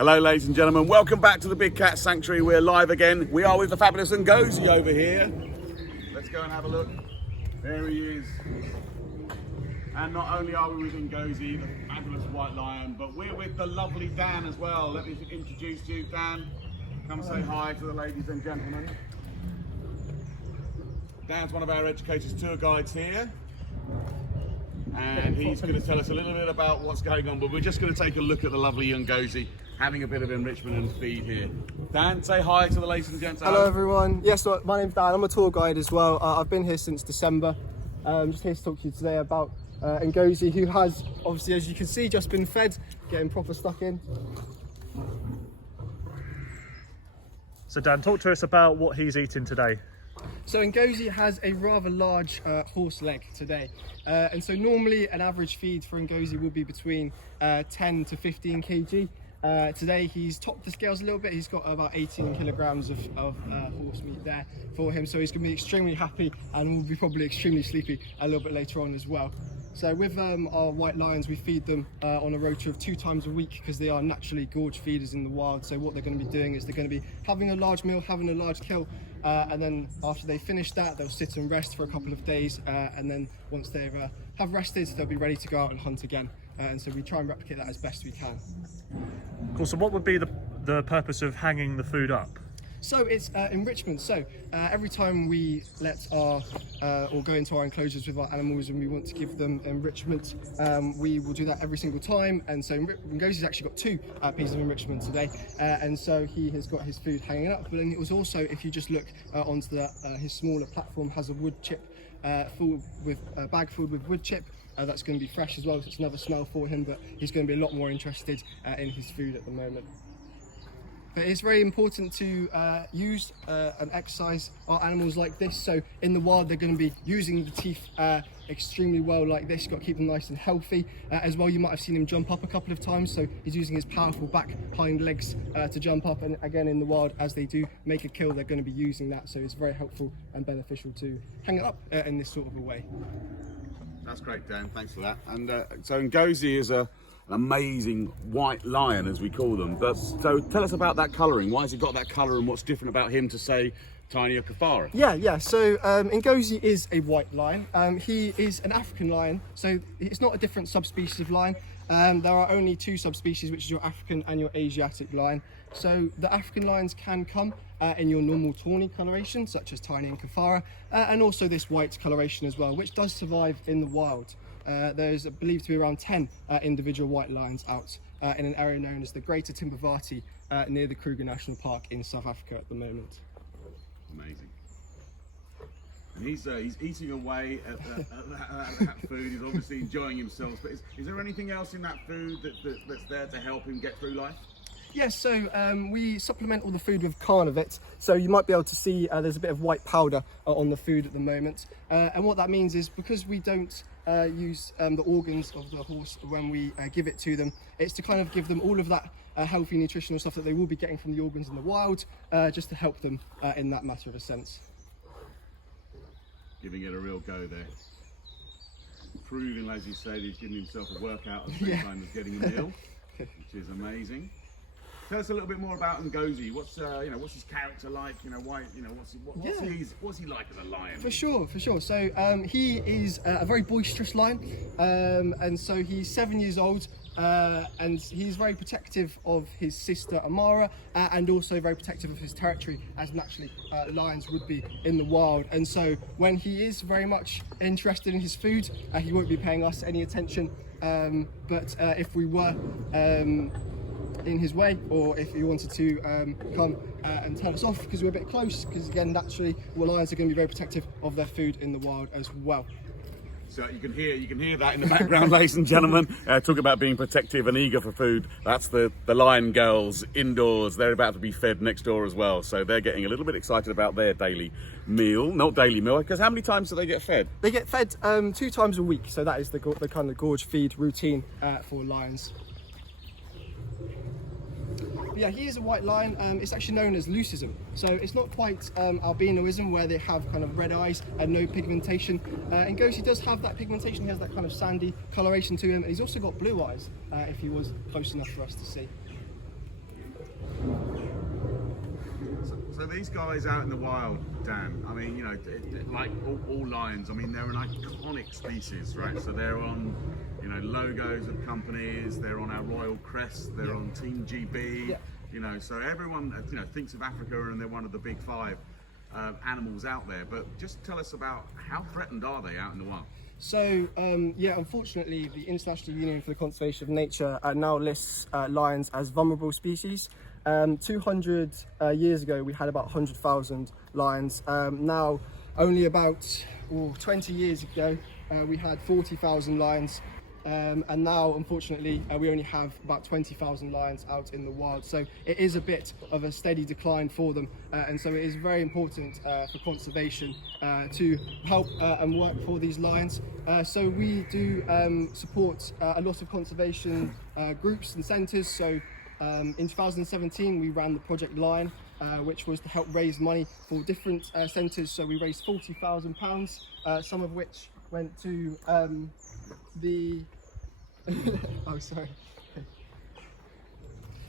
Hello ladies and gentlemen, welcome back to the Big Cat Sanctuary. We're live again. We are with the fabulous Ngozi over here. Let's go and have a look. There he is. And not only are we with Ngozi, the fabulous white lion, but we're with the lovely Dan as well. Let me introduce you, Dan. Come say hi to the ladies and gentlemen. Dan's one of our educators tour guides here. And he's going to tell us a little bit about what's going on, but we're just going to take a look at the lovely Ngozi having a bit of enrichment and feed here. Dan, say hi to the ladies and gents. Hello everyone. Yes, my name's Dan. I'm a tour guide as well. I've been here since December. Just here to talk to you today about Ngozi, who has, obviously, as you can see, just been fed, getting proper stuck in. So Dan, talk to us about what he's eating today. So Ngozi has a rather large horse leg today, and so normally an average feed for Ngozi would be between 10 to 15 kg. Today he's topped the scales a little bit. He's got about 18 kilograms of horse meat there for him, so he's going to be extremely happy and will be probably extremely sleepy a little bit later on as well. So with our white lions, we feed them on a rota of 2 times a week because they are naturally gorge feeders in the wild. So what they're going to be doing is they're going to be having a large meal, having a large kill, and then after they finish that, they'll sit and rest for a couple of days, and then once they have rested, they'll be ready to go out and hunt again. And so we try and replicate that as best we can. Cool. So what would be the purpose of hanging the food up? So it's enrichment. So every time we let or go into our enclosures with our animals and we want to give them enrichment, we will do that every single time. And so Ngozi's actually got 2 pieces of enrichment today, and so he has got his food hanging up. But then it was also, if you just look onto his smaller platform, has a wood chip full with a bag filled with wood chip. That's going to be fresh as well, so it's another smell for him, but he's going to be a lot more interested in his food at the moment. But it's very important to use and exercise our animals like this. So in the wild, they're going to be using the teeth extremely well like this. You've got to keep them nice and healthy. As well, you might have seen him jump up a couple of times. So he's using his powerful back hind legs to jump up. And again, in the wild, as they do make a kill, they're going to be using that. So it's very helpful and beneficial to hang it up in this sort of a way. That's great, Dan. Thanks for that. And so Ngozi is an amazing white lion, as we call them. But so tell us about that colouring. Why has he got that colour, and what's different about him to, say, Tiny or Kafara? Yeah. So Ngozi is a white lion. He is an African lion, so it's not a different subspecies of lion. There are only 2 subspecies, which is your African and your Asiatic lion. So the African lions can come in your normal tawny coloration, such as Tiny and Kafara, and also this white coloration as well, which does survive in the wild. There's believed to be around 10 individual white lions out in an area known as the Greater Timbavati near the Kruger National Park in South Africa at the moment. Amazing. And he's eating away at that food. He's obviously enjoying himself. But is there anything else in that food that's there to help him get through life? Yes, so we supplement all the food with carnivit. So you might be able to see there's a bit of white powder on the food at the moment. And what that means is, because we don't use the organs of the horse when we give it to them, it's to kind of give them all of that healthy nutritional stuff that they will be getting from the organs in the wild, just to help them in that matter of a sense. Giving it a real go there. Proving, as you said, he's giving himself a workout at the same time as getting a meal, which is amazing. Tell us a little bit more about Ngozi. What's his character like? What's he like as a lion? For sure. So he is a very boisterous lion, and so he's 7 years old, and he's very protective of his sister Amara, and also very protective of his territory, as naturally lions would be in the wild. And so when he is very much interested in his food, he won't be paying us any attention. But if we were in his way, or if he wanted to come and tell us off because we're a bit close, because again, naturally, lions are going to be very protective of their food in the wild as well. So you can hear that in the background, ladies and gentlemen. Talk about being protective and eager for food. That's the lion girls indoors. They're about to be fed next door as well. So they're getting a little bit excited about their daily meal. Not daily meal, because how many times do they get fed? They get fed 2 times a week. So that is the kind of gorge feed routine for lions. Yeah, he is a white lion. It's actually known as leucism. So it's not quite albinoism, where they have kind of red eyes and no pigmentation. Ngozi does have that pigmentation. He has that kind of sandy coloration to him. And he's also got blue eyes, if he was close enough for us to see. So these guys out in the wild, Dan, I mean, you know, like all lions, I mean, they're an iconic species, right? So they're on, you know, logos of companies, they're on our royal crest, they're on Team GB, you know, so everyone, you know, thinks of Africa and they're one of the big five animals out there. But just tell us about how threatened are they out in the wild? So, yeah, unfortunately, the International Union for the Conservation of Nature now lists lions as vulnerable species. 200 years ago, we had about 100,000 lions. Now, only about 20 years ago, we had 40,000 lions. And now, unfortunately, we only have about 20,000 lions out in the wild. So it is a bit of a steady decline for them. And so it is very important for conservation to help and work for these lions. So we do support a lot of conservation groups and centres. So in 2017, we ran the Project Lion, which was to help raise money for different centres. So we raised £40,000, some of which went to the oh, sorry.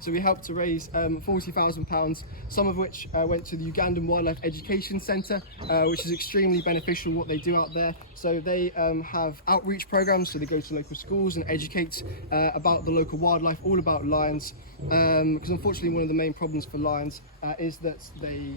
So we helped to raise £40,000, some of which went to the Ugandan Wildlife Education Centre, which is extremely beneficial what they do out there. So they have outreach programs, so they go to local schools and educate about the local wildlife, all about lions. Because unfortunately one of the main problems for lions is that they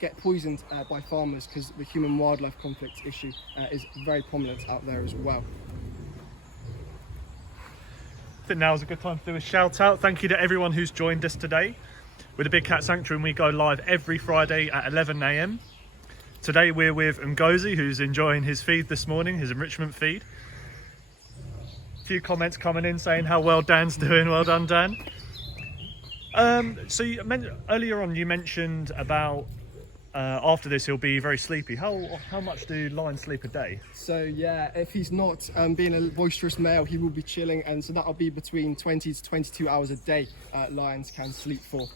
get poisoned by farmers, because the human wildlife conflict issue is very prominent out there as well. I think now is a good time to do a shout out. Thank you to everyone who's joined us today. We're the Big Cat Sanctuary and we go live every Friday at 11 AM. Today we're with Ngozi, who's enjoying his feed this morning, his enrichment feed. A few comments coming in saying how well Dan's doing. Well done, Dan. So earlier on you mentioned about after this he'll be very sleepy. How much do lions sleep a day? So yeah, if he's not being a boisterous male, he will be chilling, and so that'll be between 20 to 22 hours a day lions can sleep for,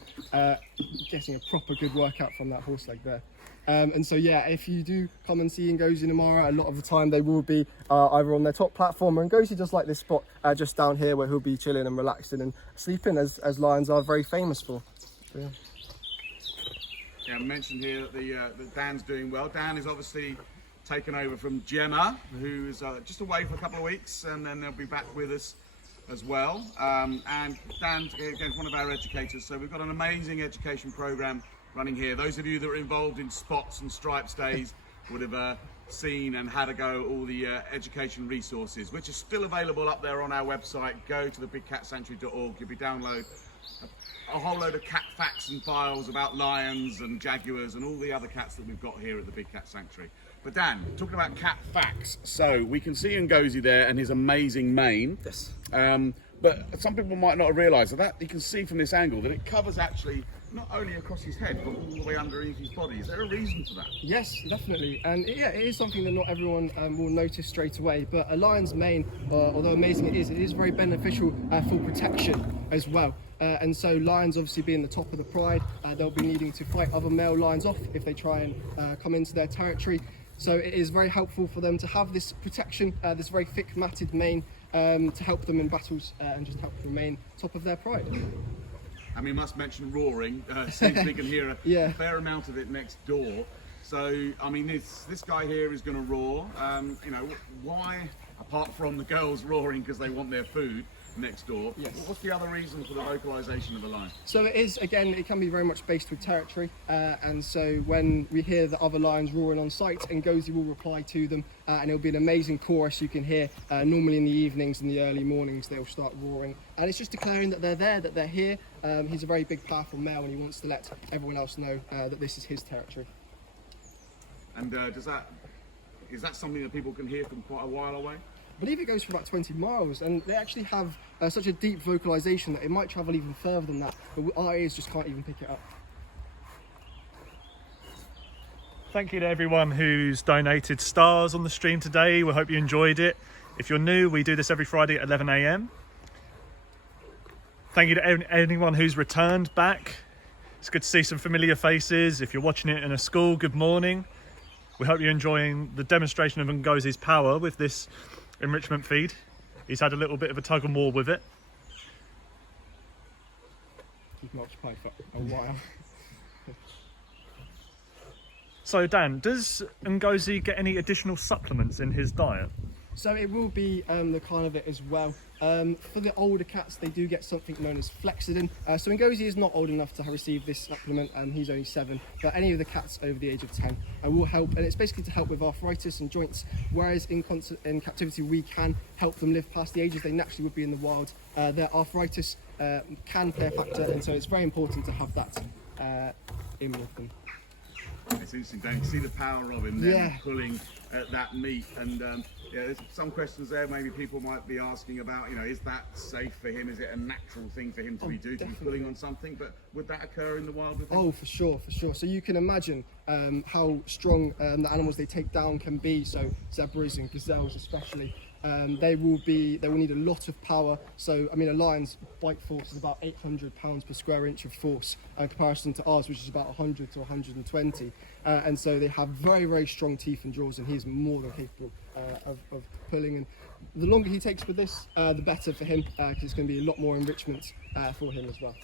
getting a proper good workout from that horse leg there. And so yeah, if you do come and see Ngozi tomorrow, a lot of the time they will be either on their top platform, or Ngozi does like this spot just down here where he'll be chilling and relaxing and sleeping, as lions are very famous for. So, yeah. Yeah, I mentioned here that Dan's doing well. Dan is obviously taken over from Gemma, who's just away for a couple of weeks, and then they'll be back with us as well. And Dan's again one of our educators, so we've got an amazing education program running here. Those of you that are involved in Spots and Stripes Days would have seen and had a go at all the education resources, which are still available up there on our website. Go to thebigcatsanctuary.org. You'll be download a whole load of cat facts and files about lions and jaguars and all the other cats that we've got here at the Big Cat Sanctuary. But Dan, talking about cat facts, so we can see Ngozi there and his amazing mane. Yes. But some people might not have realised that you can see from this angle that it covers actually not only across his head but all the way underneath his body. Is there a reason for that? Yes, definitely, and yeah, it is something that not everyone will notice straight away. But a lion's mane, although amazing it is very beneficial for protection as well. And so lions obviously being the top of the pride, they'll be needing to fight other male lions off if they try and come into their territory. So it is very helpful for them to have this protection, this very thick matted mane, to help them in battles and just help remain top of their pride. And we must mention roaring, since we can hear a fair amount of it next door. So, I mean, this guy here is going to roar. You know, why, apart from the girls roaring because they want their food next door, what's the other reason for the vocalisation of the lion? So it is, again, it can be very much based with territory. And so when we hear the other lions roaring on site, Ngozi will reply to them. And it'll be an amazing chorus you can hear. Normally in the evenings and the early mornings, they'll start roaring. And it's just declaring that they're there, that they're here. He's a very big, powerful male, and he wants to let everyone else know that this is his territory. And is that something that people can hear from quite a while away? I believe it goes for about 20 miles, and they actually have such a deep vocalisation that it might travel even further than that, but our ears just can't even pick it up. Thank you to everyone who's donated stars on the stream today. We hope you enjoyed it. If you're new, we do this every Friday at 11 AM. Thank you to anyone who's returned back. It's good to see some familiar faces. If you're watching it in a school, good morning. We hope you're enjoying the demonstration of Ngozi's power with this enrichment feed. He's had a little bit of a tug and war with it. keep him occupied for a while. So Dan, does Ngozi get any additional supplements in his diet? So it will be the carnivore as well. For the older cats, they do get something known as flexidin. So Ngozi is not old enough to receive this supplement, and he's only 7. But any of the cats over the age of 10 will help, and it's basically to help with arthritis and joints. Whereas in captivity, we can help them live past the ages they naturally would be in the wild. Their arthritis can play a factor, and so it's very important to have that in with them. It's interesting, don't you see the power of him then pulling at that meat, and yeah, there's some questions there maybe people might be asking about, you know, is that safe for him? Is it a natural thing for him to be pulling on something? But would that occur in the wild with him? Oh, for sure, for sure. So you can imagine how strong the animals they take down can be. So zebras and gazelles especially. They will need a lot of power. So I mean, a lion's bite force is about 800 pounds per square inch of force in comparison to ours, which is about 100 to 120. And so they have very, very strong teeth and jaws, and he's more than capable of pulling. And the longer he takes with this, the better for him, because it's going to be a lot more enrichment for him as well.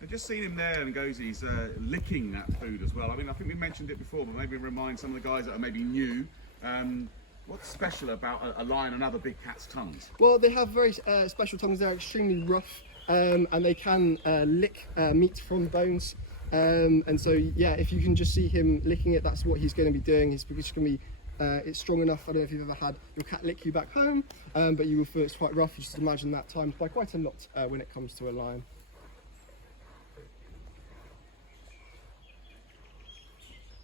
I've just seen him there, and Ngozi's licking that food as well. I mean, I think we mentioned it before, but maybe remind some of the guys that are maybe new. What's special about a lion and other big cat's tongues? Well, they have very special tongues. They're extremely rough, and they can lick meat from bones. And so, yeah, if you can just see him licking it, that's what he's going to be doing. He's going to be, it's strong enough. I don't know if you've ever had your cat lick you back home, but you will feel it's quite rough. You just imagine that times by quite a lot when it comes to a lion.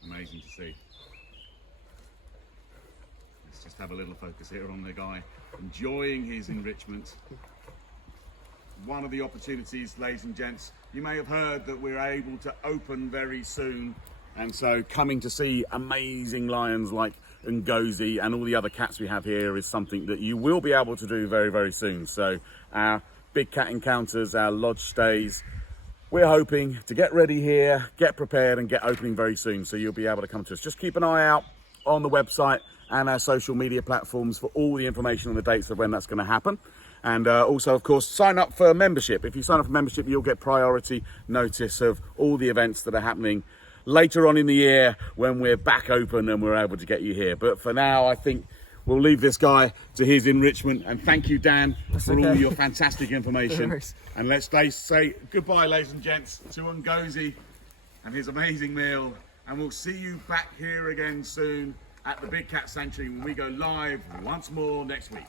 Amazing to see. Let's just have a little focus here on the guy enjoying his enrichment. One of the opportunities, ladies and gents, you may have heard that we're able to open very soon, and so coming to see amazing lions like Ngozi and all the other cats we have here is something that you will be able to do very, very soon. So our big cat encounters, our lodge stays, we're hoping to get ready here, get prepared and get opening very soon, so you'll be able to come to us. Just keep an eye out on the website and our social media platforms for all the information on the dates of when that's going to happen. And also, of course, sign up for membership. If you sign up for membership, you'll get priority notice of all the events that are happening later on in the year when we're back open and we're able to get you here. But for now, I think we'll leave this guy to his enrichment. And thank you, Dan, for all your fantastic information. And let's say goodbye, ladies and gents, to Ngozi and his amazing meal. And we'll see you back here again soon at the Big Cat Sanctuary when we go live once more next week.